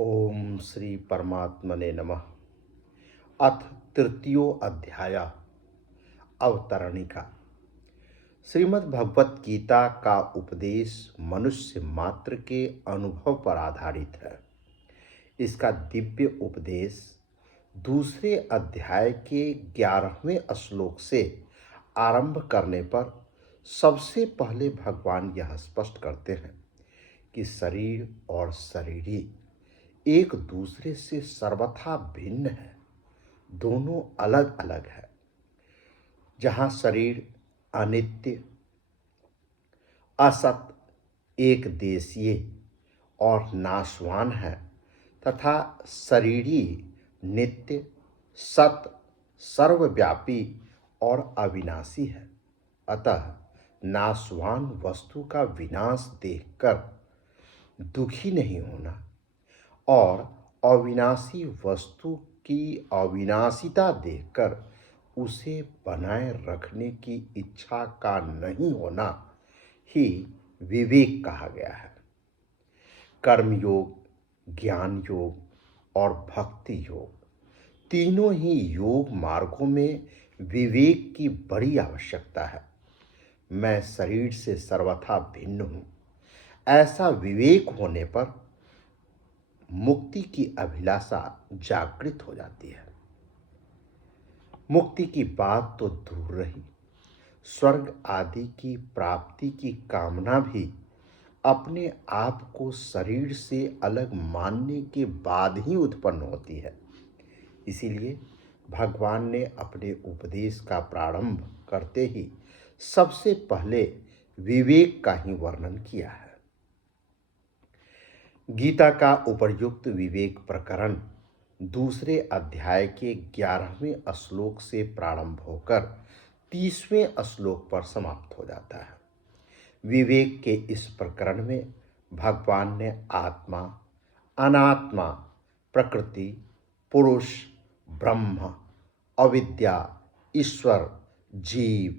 ओम श्री परमात्मने नमः। अथ तृतीयो अध्याय अवतरणिका। श्रीमद् भगवत गीता का उपदेश मनुष्य मात्र के अनुभव पर आधारित है। इसका दिव्य उपदेश दूसरे अध्याय के 11वें श्लोक से आरंभ करने पर सबसे पहले भगवान यह स्पष्ट करते हैं कि शरीर और शरीरी एक दूसरे से सर्वथा भिन्न है, दोनों अलग अलग है। जहाँ शरीर अनित्य, असत, एक देशीय और नाशवान है तथा शरीरी नित्य, सत, सर्वव्यापी और अविनाशी है। अतः नाशवान वस्तु का विनाश देखकर दुखी नहीं होना और अविनाशी वस्तु की अविनाशिता देखकर उसे बनाए रखने की इच्छा का नहीं होना ही विवेक कहा गया है। कर्मयोग, ज्ञान योग और भक्ति योग, तीनों ही योग मार्गों में विवेक की बड़ी आवश्यकता है। मैं शरीर से सर्वथा भिन्न हूँ, ऐसा विवेक होने पर मुक्ति की अभिलाषा जागृत हो जाती है। मुक्ति की बात तो दूर रही, स्वर्ग आदि की प्राप्ति की कामना भी अपने आप को शरीर से अलग मानने के बाद ही उत्पन्न होती है। इसीलिए भगवान ने अपने उपदेश का प्रारंभ करते ही सबसे पहले विवेक का ही वर्णन किया है। गीता का उपर्युक्त विवेक प्रकरण दूसरे अध्याय के 11वें श्लोक से प्रारंभ होकर 30वें श्लोक पर समाप्त हो जाता है। विवेक के इस प्रकरण में भगवान ने आत्मा, अनात्मा, प्रकृति, पुरुष, ब्रह्म, अविद्या, ईश्वर, जीव,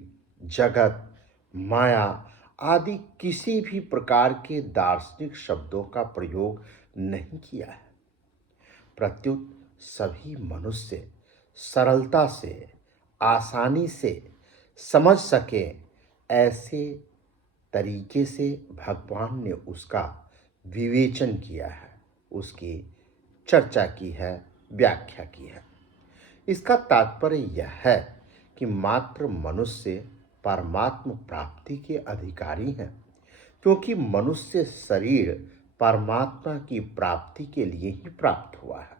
जगत, माया आदि किसी भी प्रकार के दार्शनिक शब्दों का प्रयोग नहीं किया है। प्रत्युत सभी मनुष्य सरलता से, आसानी से समझ सके ऐसे तरीके से भगवान ने उसका विवेचन किया है, उसकी चर्चा की है, व्याख्या की है। इसका तात्पर्य यह है कि मात्र मनुष्य परमात्म प्राप्ति के अधिकारी हैं, क्योंकि मनुष्य शरीर परमात्मा की प्राप्ति के लिए ही प्राप्त हुआ है।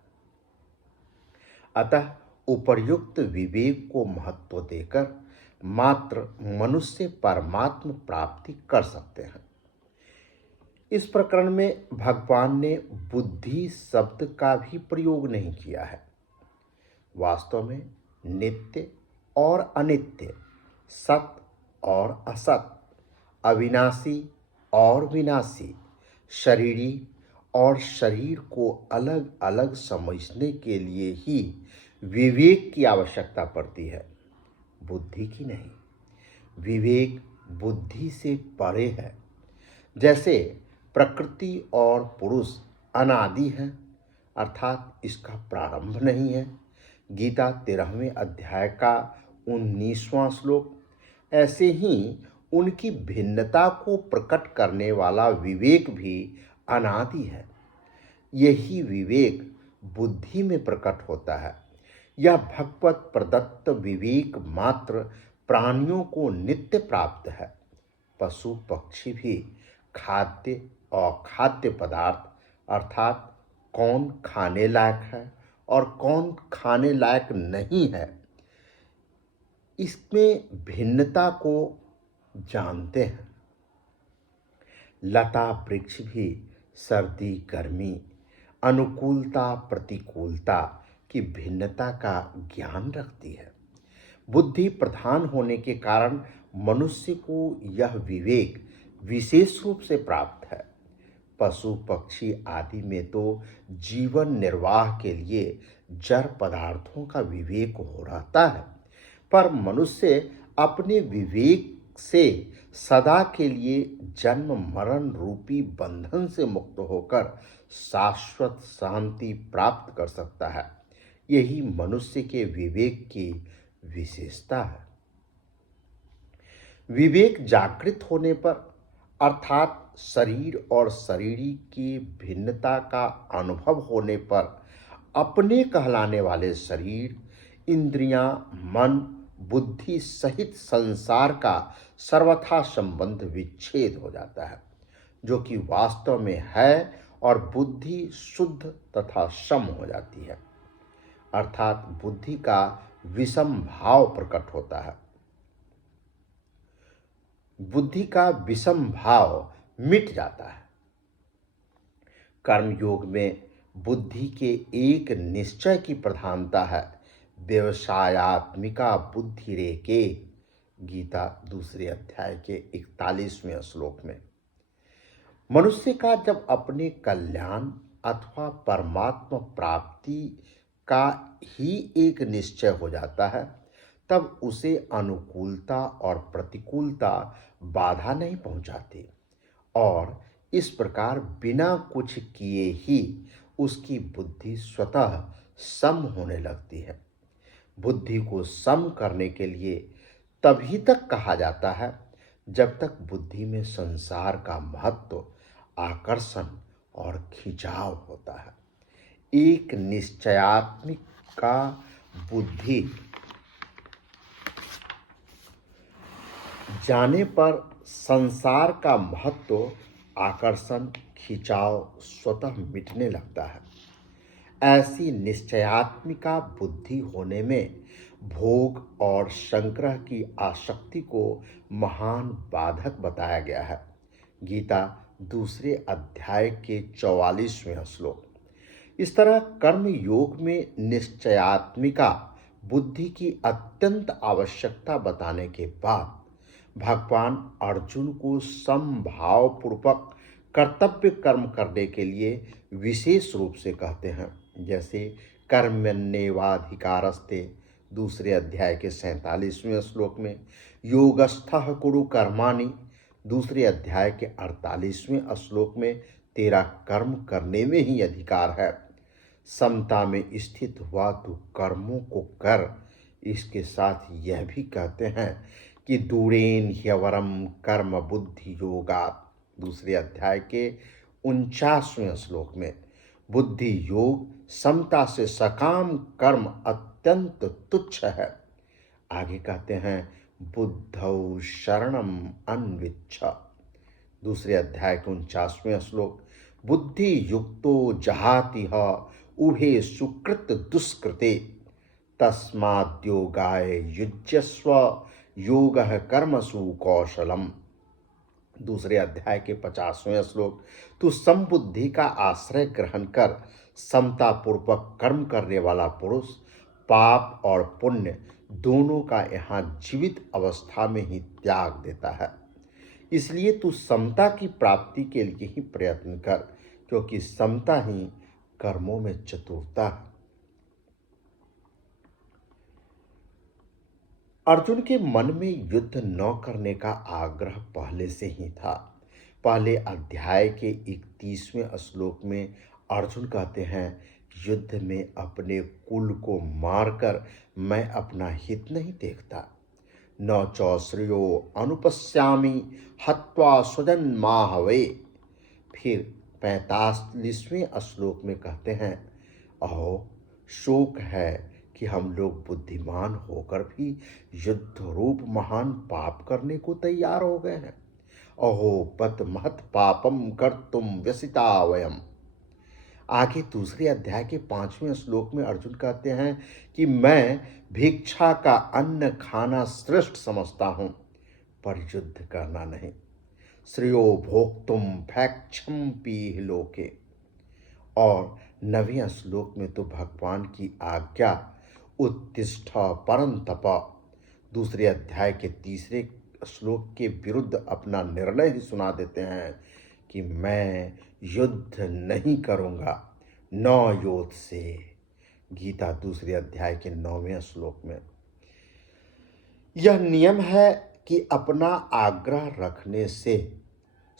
अतः उपर्युक्त विवेक को महत्व देकर मात्र मनुष्य परमात्म प्राप्ति कर सकते हैं। इस प्रकरण में भगवान ने बुद्धि शब्द का भी प्रयोग नहीं किया है। वास्तव में नित्य और अनित्य, सत और असत, अविनाशी और विनाशी, शरीरी और शरीर को अलग अलग समझने के लिए ही विवेक की आवश्यकता पड़ती है, बुद्धि की नहीं। विवेक बुद्धि से परे है। जैसे प्रकृति और पुरुष अनादि हैं, अर्थात इसका प्रारंभ नहीं है। गीता 13वें अध्याय का 19वां श्लोक। ऐसे ही उनकी भिन्नता को प्रकट करने वाला विवेक भी अनादि है। यही विवेक बुद्धि में प्रकट होता है। यह भगवत प्रदत्त विवेक मात्र प्राणियों को नित्य प्राप्त है। पशु पक्षी भी खाद्य और खाद्य पदार्थ, अर्थात कौन खाने लायक है और कौन खाने लायक नहीं है, इसमें भिन्नता को जानते हैं। लता वृक्ष भी सर्दी गर्मी, अनुकूलता प्रतिकूलता की भिन्नता का ज्ञान रखती है। बुद्धि प्रधान होने के कारण मनुष्य को यह विवेक विशेष रूप से प्राप्त है। पशु पक्षी आदि में तो जीवन निर्वाह के लिए जड़ पदार्थों का विवेक हो रहता है, पर मनुष्य अपने विवेक से सदा के लिए जन्म मरण रूपी बंधन से मुक्त होकर शाश्वत शांति प्राप्त कर सकता है। यही मनुष्य के विवेक की विशेषता है। विवेक जागृत होने पर अर्थात शरीर और शरीरी की भिन्नता का अनुभव होने पर अपने कहलाने वाले शरीर, इंद्रियां, मन, बुद्धि सहित संसार का सर्वथा संबंध विच्छेद हो जाता है, जो कि वास्तव में है, और बुद्धि शुद्ध तथा सम हो जाती है। अर्थात बुद्धि का विषम भाव प्रकट होता है। बुद्धि का विषम भाव मिट जाता है। कर्मयोग में बुद्धि के एक निश्चय की प्रधानता है। व्यवसायात्मिका बुद्धि रेके, गीता 2 अध्याय के 41वें श्लोक में। मनुष्य का जब अपने कल्याण अथवा परमात्मा प्राप्ति का ही एक निश्चय हो जाता है, तब उसे अनुकूलता और प्रतिकूलता बाधा नहीं पहुंचाती, और इस प्रकार बिना कुछ किए ही उसकी बुद्धि स्वतः सम होने लगती है। बुद्धि को सम करने के लिए तभी तक कहा जाता है जब तक बुद्धि में संसार का महत्व, आकर्षण और खिंचाव होता है। एक निश्चयात्मिक का बुद्धि जाने पर संसार का महत्व, आकर्षण, खिंचाव स्वतः मिटने लगता है। ऐसी निश्चयात्मिका बुद्धि होने में भोग और संग्रह की आसक्ति को महान बाधक बताया गया है। गीता 2 अध्याय के 44वें श्लोक। इस तरह कर्म योग में निश्चयात्मिका बुद्धि की अत्यंत आवश्यकता बताने के बाद भगवान अर्जुन को समभावपूर्वक कर्तव्य कर्म करने के लिए विशेष रूप से कहते हैं। जैसे कर्मण्येवाधिकारस्ते 2 अध्याय के 47वें श्लोक में, योगस्थः कुरु कर्माणि 2 अध्याय के 48वें श्लोक में, तेरा कर्म करने में ही अधिकार है, समता में स्थित हुआ तू कर्मों को कर। इसके साथ यह भी कहते हैं कि दूरेन ह्यवरम कर्म बुद्धि योगा 2 अध्याय के 49वें श्लोक में, बुद्धि योग समता से सकाम कर्म अत्यंत तुच्छ है। आगे कहते हैं बुद्धौ शरणम अन्विच्छ 2 अध्याय के 49वें श्लोक, बुद्धि युक्तो जहातिह उभे सुकृत दुष्कृते तस्माद्योगाय युज्यस्व योगः कर्मसु कौशलम 2 अध्याय के 50वें श्लोक, तू समबुद्धि का आश्रय ग्रहण कर समतापूर्वक कर्म करने वाला पुरुष पाप और पुण्य दोनों का यहाँ जीवित अवस्था में ही त्याग देता है। इसलिए तू समता की प्राप्ति के लिए ही प्रयत्न कर, क्योंकि समता ही कर्मों में चतुरता है। अर्जुन के मन में युद्ध न करने का आग्रह पहले से ही था। पहले अध्याय के 31वें श्लोक में अर्जुन कहते हैं, युद्ध में अपने कुल को मारकर मैं अपना हित नहीं देखता। न च श्रेयो अनुपश्यामि हत्वा स्वजन माहवे। फिर 45वें श्लोक में कहते हैं, अहो शोक है कि हम लोग बुद्धिमान होकर भी युद्ध रूप महान पाप करने को तैयार हो गए हैं। अहो पत महत पापम कर्तुम व्यसिता वयम। आगे 2 अध्याय के 5वें श्लोक में अर्जुन कहते हैं कि मैं भिक्षा का अन्न खाना श्रेष्ठ समझता हूं, पर युद्ध करना नहीं। श्रेयो भोक्तुम भैक्षम पीह लोके। और 9वें श्लोक में तो भगवान की आज्ञा उत्तिष्ठ परंतप 2 अध्याय के 3 श्लोक के विरुद्ध अपना निर्णय ही सुना देते हैं कि मैं युद्ध नहीं करूंगा, न योद्ध से। गीता 2 अध्याय के 9वें श्लोक में यह नियम है कि अपना आग्रह रखने से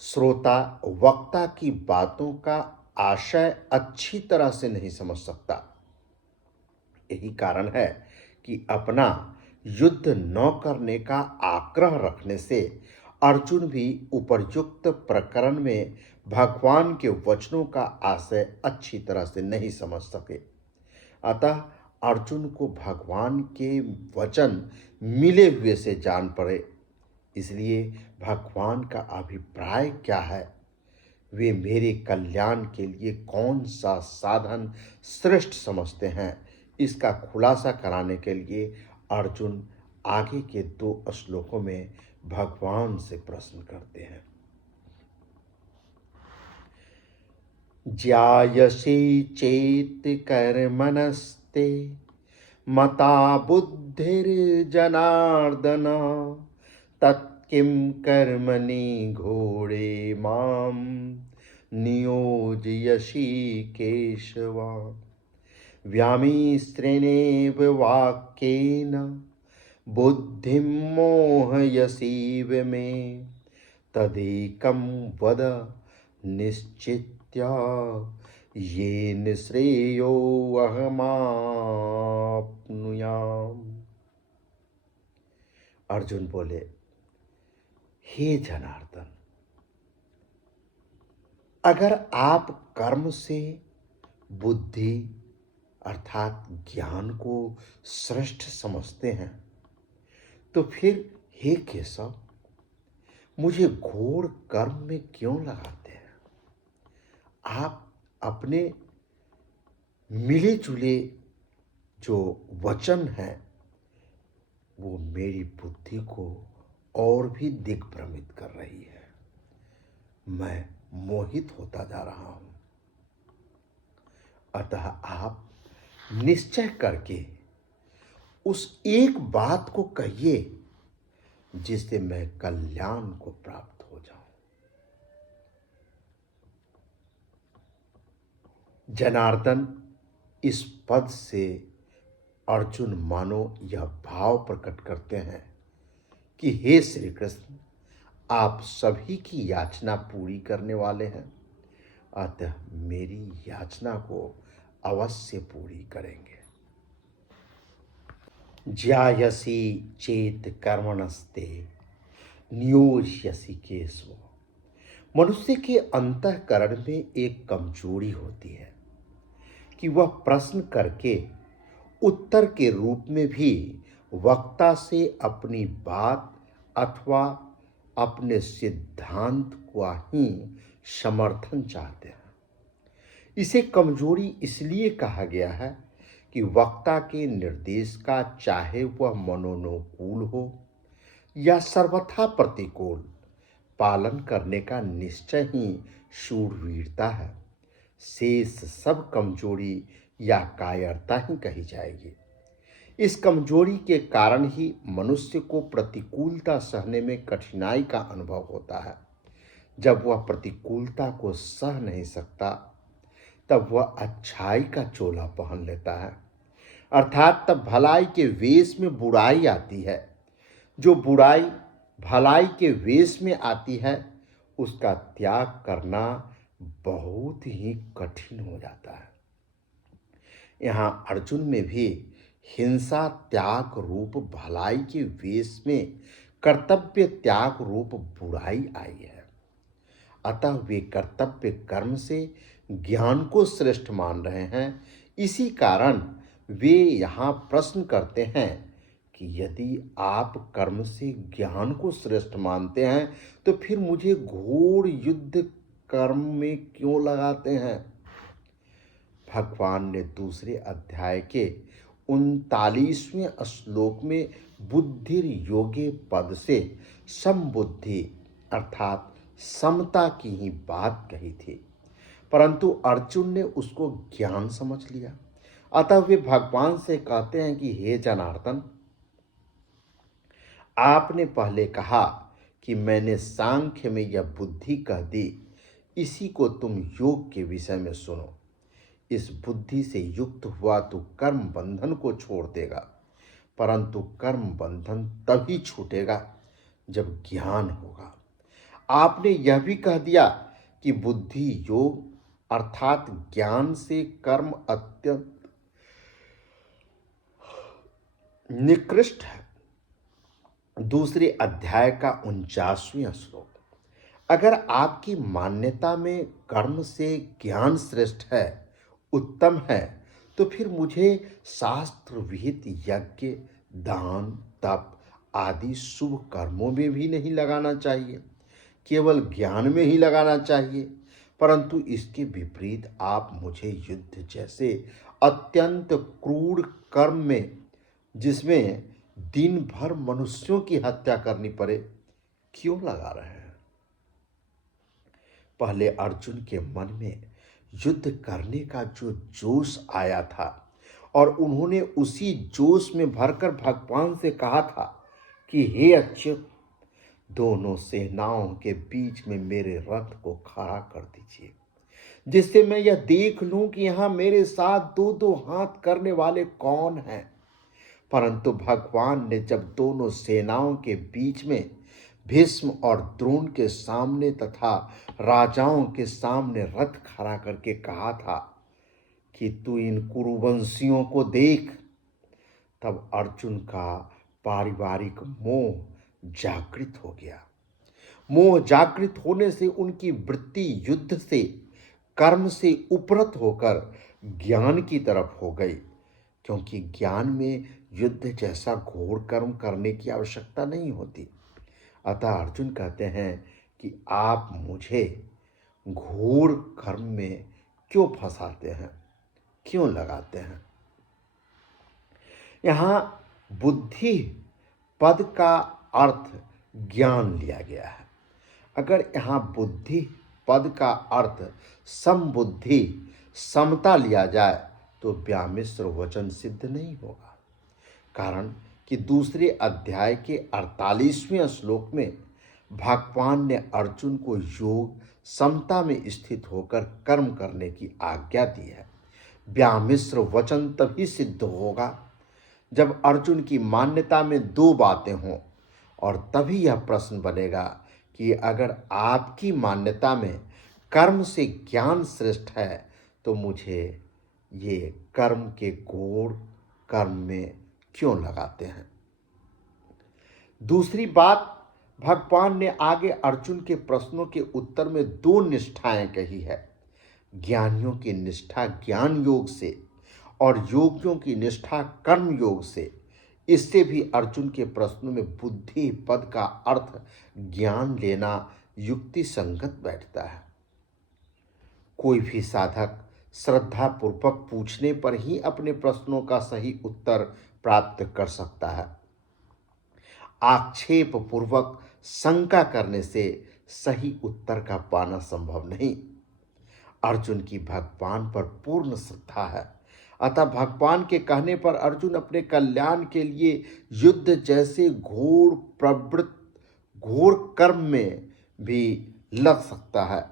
श्रोता वक्ता की बातों का आशय अच्छी तरह से नहीं समझ सकता। यही कारण है कि अपना युद्ध न करने का आग्रह रखने से अर्जुन भी उपर्युक्त प्रकरण में भगवान के वचनों का आशय अच्छी तरह से नहीं समझ सके। अतः अर्जुन को भगवान के वचन मिले हुए से जान पड़े। इसलिए भगवान का अभिप्राय क्या है, वे मेरे कल्याण के लिए कौन सा साधन श्रेष्ठ समझते हैं, इसका खुलासा कराने के लिए अर्जुन आगे के 2 श्लोकों में भगवान से प्रश्न करते हैं। ज्यायसि चेत कर्मणस्ते मता बुद्धिर्जनार्दन तत्किं कर्मणि घोरे मां नियोजयसि केशव। व्यामिश्रेणेव वाक्येन बुद्धिं मोहयसीव मे तदेकं वद निश्चित्य येन श्रेयो अहमाप्नुयाम्। अर्जुन बोले, हे जनार्दन, अगर आप कर्म से बुद्धि अर्थात ज्ञान को श्रेष्ठ समझते हैं तो फिर हे केशव, मुझे घोर कर्म में क्यों लगाते हैं? आप अपने मिले जुले जो वचन हैं वो मेरी बुद्धि को और भी दिग्भ्रमित कर रही है। मैं मोहित होता जा रहा हूं। अतः आप निश्चय करके उस एक बात को कहिए जिससे मैं कल्याण को प्राप्त हो जाऊं। जनार्दन, इस पद से अर्जुन मानो यह भाव प्रकट करते हैं कि हे श्री कृष्ण, आप सभी की याचना पूरी करने वाले हैं, अतः मेरी याचना को अवश्य पूरी करेंगे। ज्यायसि चेत कर्मणस्ते नियोजयसि केशव। मनुष्य के अंतःकरण में एक कमजोरी होती है कि वह प्रश्न करके उत्तर के रूप में भी वक्ता से अपनी बात अथवा अपने सिद्धांत का ही समर्थन चाहते हैं। इसे कमजोरी इसलिए कहा गया है कि वक्ता के निर्देश का चाहे वह मनोनुकूल हो या सर्वथा प्रतिकूल, पालन करने का निश्चय ही शूरवीरता है। शेष सब कमजोरी या कायरता ही कही जाएगी। इस कमजोरी के कारण ही मनुष्य को प्रतिकूलता सहने में कठिनाई का अनुभव होता है। जब वह प्रतिकूलता को सह नहीं सकता तब वह अच्छाई का चोला पहन लेता है, अर्थात तब भलाई के वेश में बुराई आती है। जो बुराई भलाई के वेश में आती है उसका त्याग करना बहुत ही कठिन हो जाता है। यहाँ अर्जुन में भी हिंसा त्याग रूप भलाई के वेश में कर्तव्य त्याग रूप बुराई आई है। अतः वे कर्तव्य कर्म से ज्ञान को श्रेष्ठ मान रहे हैं। इसी कारण वे यहाँ प्रश्न करते हैं कि यदि आप कर्म से ज्ञान को श्रेष्ठ मानते हैं तो फिर मुझे घोर युद्ध कर्म में क्यों लगाते हैं? भगवान ने दूसरे अध्याय के 39वें श्लोक में बुद्धिर योगे पद से समबुद्धि अर्थात समता की ही बात कही थी, परंतु अर्जुन ने उसको ज्ञान समझ लिया। अतः वे भगवान से कहते हैं कि हे जनार्दन, आपने पहले कहा कि मैंने सांख्य में यह बुद्धि कह दी, इसी को तुम योग के विषय में सुनो। इस बुद्धि से युक्त हुआ तो कर्म बंधन को छोड़ देगा, परंतु कर्म बंधन तभी छूटेगा जब ज्ञान होगा। आपने यह भी कह दिया कि बुद्धि योग अर्थात ज्ञान से कर्म अत्यंत निकृष्ट है। दूसरे अध्याय का 49वां श्लोक। अगर आपकी मान्यता में कर्म से ज्ञान श्रेष्ठ है, उत्तम है, तो फिर मुझे शास्त्र विहित यज्ञ, दान, तप आदि शुभ कर्मों में भी नहीं लगाना चाहिए, केवल ज्ञान में ही लगाना चाहिए। परंतु इसके विपरीत आप मुझे युद्ध जैसे अत्यंत क्रूर कर्म में, जिसमें दिन भर मनुष्यों की हत्या करनी पड़े, क्यों लगा रहे हैं? पहले अर्जुन के मन में युद्ध करने का जो जोश आया था और उन्होंने उसी जोश में भरकर भगवान से कहा था कि हे अच्युत, दोनों सेनाओं के बीच में मेरे रथ को खड़ा कर दीजिए, जिससे मैं यह देख लूं कि यहां मेरे साथ दो दो हाथ करने वाले कौन हैं। परंतु भगवान ने जब दोनों सेनाओं के बीच में भीष्म और द्रोण के सामने तथा राजाओं के सामने रथ खड़ा करके कहा था कि तू इन कुरुवंशियों को देख, तब अर्जुन का पारिवारिक मोह जागृत हो गया। मोह जागृत होने से उनकी वृत्ति युद्ध से, कर्म से उपरत होकर ज्ञान की तरफ हो गई, क्योंकि ज्ञान में युद्ध जैसा घोर कर्म करने की आवश्यकता नहीं होती। अतः अर्जुन कहते हैं कि आप मुझे घोर कर्म में क्यों फंसाते हैं, क्यों लगाते हैं? यहाँ बुद्धि पद का अर्थ ज्ञान लिया गया है। अगर यहाँ बुद्धि पद का अर्थ समबुद्धि, समता लिया जाए तो व्यामिश्र वचन सिद्ध नहीं होगा। कारण कि दूसरे अध्याय के 48वें श्लोक में भगवान ने अर्जुन को योग समता में स्थित होकर कर्म करने की आज्ञा दी है। व्यामिश्र वचन तभी सिद्ध होगा जब अर्जुन की मान्यता में दो बातें हों, और तभी यह प्रश्न बनेगा कि अगर आपकी मान्यता में कर्म से ज्ञान श्रेष्ठ है, तो मुझे ये कर्म के घोर कर्म में क्यों लगाते हैं? दूसरी बात, भगवान ने आगे अर्जुन के प्रश्नों के उत्तर में दो निष्ठाएं कही है। ज्ञानियों की निष्ठा ज्ञान योग से और योगियों की निष्ठा कर्म योग से। इससे भी अर्जुन के प्रश्नों में बुद्धि पद का अर्थ ज्ञान लेना युक्ति संगत बैठता है। कोई भी साधक श्रद्धा पूर्वक पूछने पर ही अपने प्रश्नों का सही उत्तर प्राप्त कर सकता है। आक्षेप पूर्वक शंका करने से सही उत्तर का पाना संभव नहीं। अर्जुन की भगवान पर पूर्ण श्रद्धा है, अतः भगवान के कहने पर अर्जुन अपने कल्याण के लिए युद्ध जैसे घोर कर्म में भी लग सकता है।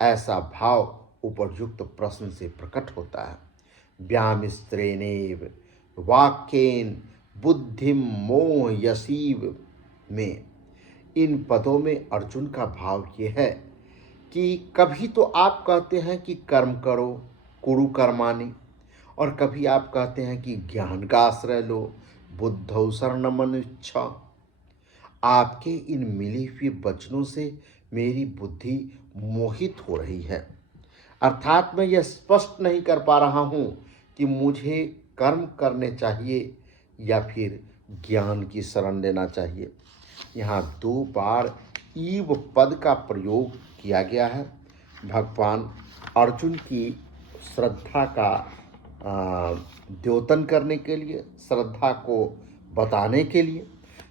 ऐसा भाव उपयुक्त प्रश्न से प्रकट होता है। व्यामिश्रेणेव वाक्येन बुद्धिम मोह यसीव में, इन पदों में अर्जुन का भाव ये है कि कभी तो आप कहते हैं कि कर्म करो, कुरु कर्माणि, और कभी आप कहते हैं कि ज्ञान का आश्रय लो, बुद्धौ शरणमनिच्छा। आपके इन मिली हुई वचनों से मेरी बुद्धि मोहित हो रही है। अर्थात मैं यह स्पष्ट नहीं कर पा रहा हूँ कि मुझे कर्म करने चाहिए या फिर ज्ञान की शरण लेना चाहिए। यहाँ दो बार ईव पद का प्रयोग किया गया है। भगवान अर्जुन की श्रद्धा का द्योतन करने के लिए, श्रद्धा को बताने के लिए।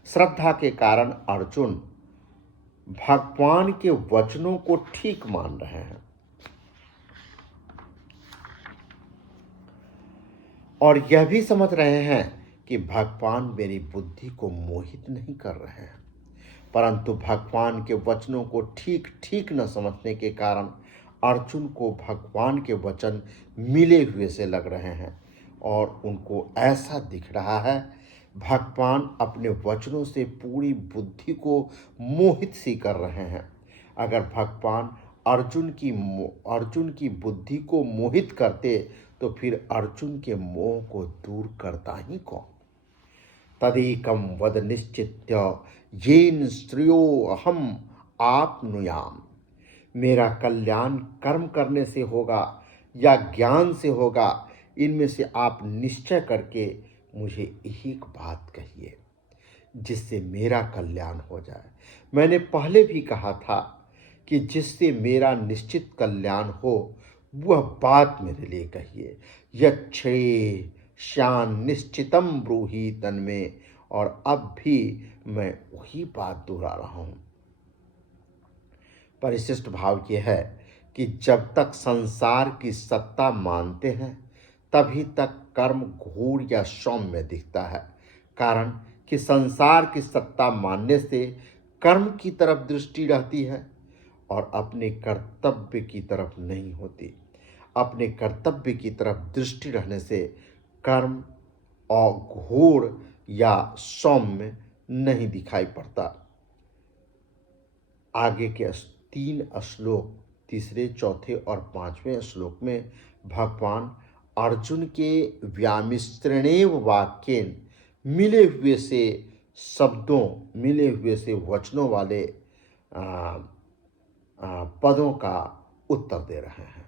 श्रद्धा के कारण अर्जुन भगवान के वचनों को ठीक मान रहे हैं और यह भी समझ रहे हैं कि भगवान मेरी बुद्धि को मोहित नहीं कर रहे हैं, परंतु भगवान के वचनों को ठीक ठीक न समझने के कारण अर्जुन को भगवान के वचन मिले हुए से लग रहे हैं और उनको ऐसा दिख रहा है भगवान अपने वचनों से पूरी बुद्धि को मोहित सी कर रहे हैं। अगर भगवान अर्जुन की बुद्धि को मोहित करते तो फिर अर्जुन के मोह को दूर करता ही कौन। तदेकम वद निश्चित्य येन श्रेयो अहम आपनुयाम। मेरा कल्याण कर्म करने से होगा या ज्ञान से होगा, इनमें से आप निश्चय करके मुझे एक बात कहिए जिससे मेरा कल्याण हो जाए। मैंने पहले भी कहा था कि जिससे मेरा निश्चित कल्याण हो वह बात मेरे लिए कहिए। यच्छ्रे श्यान निश्चितम ब्रूहि तन्मे। और अब भी मैं वही बात दोहरा रहा हूँ। परिशिष्ट भाव यह है कि जब तक संसार की सत्ता मानते हैं तभी तक कर्म घोर या सौम्य दिखता है। कारण कि संसार की सत्ता मानने से कर्म की तरफ दृष्टि रहती है और अपने कर्तव्य की तरफ नहीं होती। अपने कर्तव्य की तरफ दृष्टि रहने से कर्म और घोर या सौम्य नहीं दिखाई पड़ता। आगे के 3 श्लोक, तीसरे, चौथे और 5वें श्लोक में भगवान अर्जुन के व्यामिश्रणेव वाक्येन, मिले हुए से शब्दों, मिले हुए से वचनों वाले पदों का उत्तर दे रहे हैं।